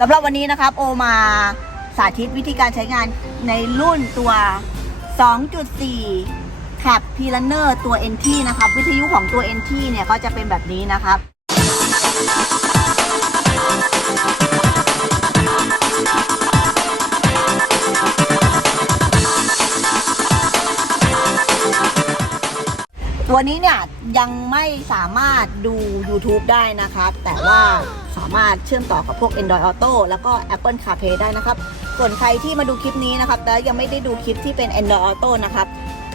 สำหรับวันนี้นะครับโอมาสาธิตวิธีการใช้งานในรุ่นตัว 2.4 ขับพีลันเนอร์ตัว NT นะครับ วิทยุของตัว NT เนี่ยก็จะเป็นแบบนี้นะครับ ตัวนี้เนี่ยยังไม่สามารถดู YouTube ได้นะครับ แต่ว่าสามารถเชื่อมต่อกับพวก Android Auto แล้วก็ Apple CarPlay ได้นะครับ ส่วนใครที่มาดูคลิปนี้นะครับ แล้วยังไม่ได้ดูคลิปที่เป็น Android Auto นะครับ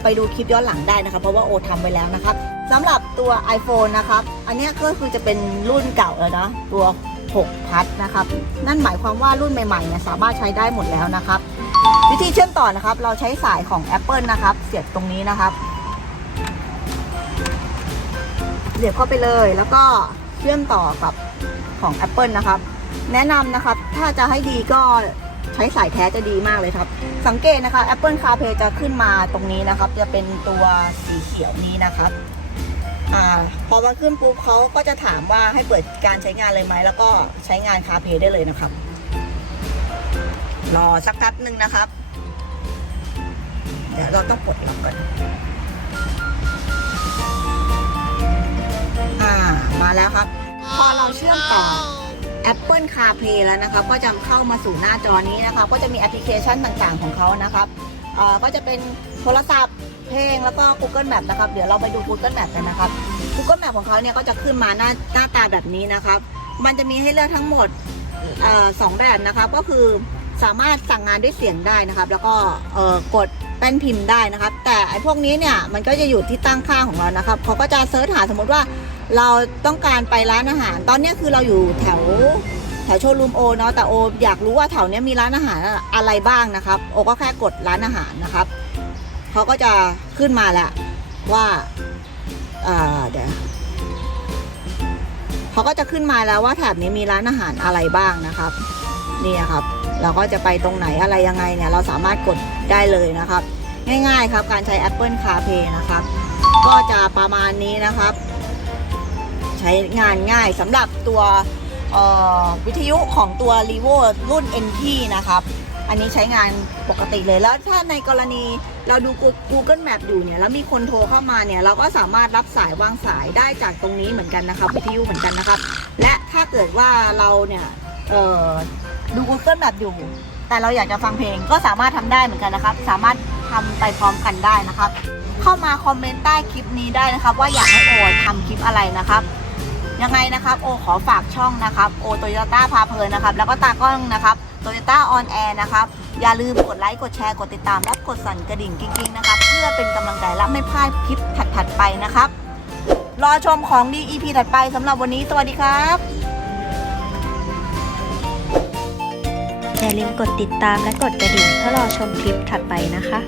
ไปดูคลิปย้อนหลังได้นะครับ เพราะว่าโอทำไว้แล้วนะครับสำหรับตัว iPhone นะครับ อันนี้ก็คือจะเป็นรุ่นเก่าแล้วนะ ตัว 6 พัทนะครับ นั่นหมายความว่ารุ่นใหม่ๆเนี่ยสามารถใช้ได้หมดแล้วนะครับ วิธีเชื่อมต่อนะครับ เราใช้สายของ Apple นะครับ เสียบตรงนี้นะครับ เสียบเข้าไปเลยแล้วก็เชื่อมต่อกับของ Apple นะครับ แนะนำนะครับ ถ้าจะให้ดีก็ใช้สายแท้จะดีมากเลยครับ สังเกตนะคะ Apple CarPlay จะขึ้นมาตรงนี้นะครับ จะเป็นตัวสีเขียวนี้นะครับอ่าพอมาขึ้นปุ๊บเขาก็จะถามว่าให้เปิดการใช้งานเลยไหม แล้วก็ใช้งาน CarPlay ได้เลยนะครับ รอสักแป๊บหนึ่งนะครับ เดี๋ยวเราต้องปลดล็อกก่อน มาแล้วครับ พอเราเชื่อมต่อ Apple CarPlay แล้วนะครับ ก็จะเข้ามาสู่หน้าจอนี้นะครับก็จะมีแอปพลิเคชันต่างๆของเขานะครับก็จะเป็นโทรศัพท์เพลงแล้วก็ Google Map นะครับ เดี๋ยวเราไปดู Google Map กันนะครับ Google Map ของเขาเนี่ยก็จะขึ้นมาหน้าหน้าตาแบบนี้นะครับ มันจะมีให้เลือกทั้งหมดอสองแบบนะครับ ก็คือสามารถสั่งงานด้วยเสียงได้นะครับ แล้วก็กดแป้นพิมพ์ได้นะครับ แต่ไอ้พวกนี้เนี่ยมันก็จะอยู่ที่ตั้งค่าของเรานะครับเขาก็จะเซิร์ชหาสมมติว่า เราต้องการไปร้านอาหาร ตอนนี้คือเราอยู่แถวแถวโชว์รูมโอเนาะแต่โอ อยากรู้ว่าแถวเนี้ยมีร้านอาหารอะไรบ้างนะครับ โอก็แค่กดร้านอาหารนะครับเขาก็จะขึ้นมาแล้วว่าอ่าเดี๋ยวเขาก็จะขึ้นมาแล้วว่าแถบนี้มีร้านอาหารอะไรบ้างนะครับนี่ครับ เราก็จะไปตรงไหนอะไรยังไงเนี่ย เราสามารถกดได้เลยนะครับ ง่ายๆครับการใช้ Apple CarPlay นะครับ ก็จะประมาณนี้นะครับ ใช้งานง่ายสำหรับตัววิทยุของตัว r e v o รุ่น NT นะครับ อันนี้ใช้งานปกติเลยแล้วถ้าในกรณีเราดู Google Map อยู่เนี่ยแล้วมีคนโทรเข้ามาเนี่ยเราก็สามารถรับสายวางสายได้จากตรงนี้เหมือนกันนะครับ วิทยุเหมือนกันนะครับ และถ้าเกิดว่าเราเนี่ยดู Google Map อยู่ แต่เราอยากจะฟังเพลงก็สามารถทำได้เหมือนกันนะครับ สามารถทำไปพร้อมกันได้นะครับ เข้ามาคอมเมนต์ใต้คลิปนี้ได้นะครับ ว่าอยากให้โอทำคลิปอะไรนะครับ ยังไงนะครับโอขอฝากช่องนะครับโอโตโยต้าพาเพลินนะครับ แล้วก็ตากล้องนะครับโตโยต้าออนแอร์นะครับ อย่าลืมกดไลค์กดแชร์กดติดตามและกดสั่นกระดิ่งกิ๊งๆนะครับ เพื่อเป็นกำลังใจและไม่พลาดคลิปถัดๆไปนะครับ รอชมของดี EP ถัดไปสำหรับวันนี้สวัสดีครับอย่าลืมกดติดตามและกดกระดิ่งเพื่อรอชมคลิปถัดไปนะคะ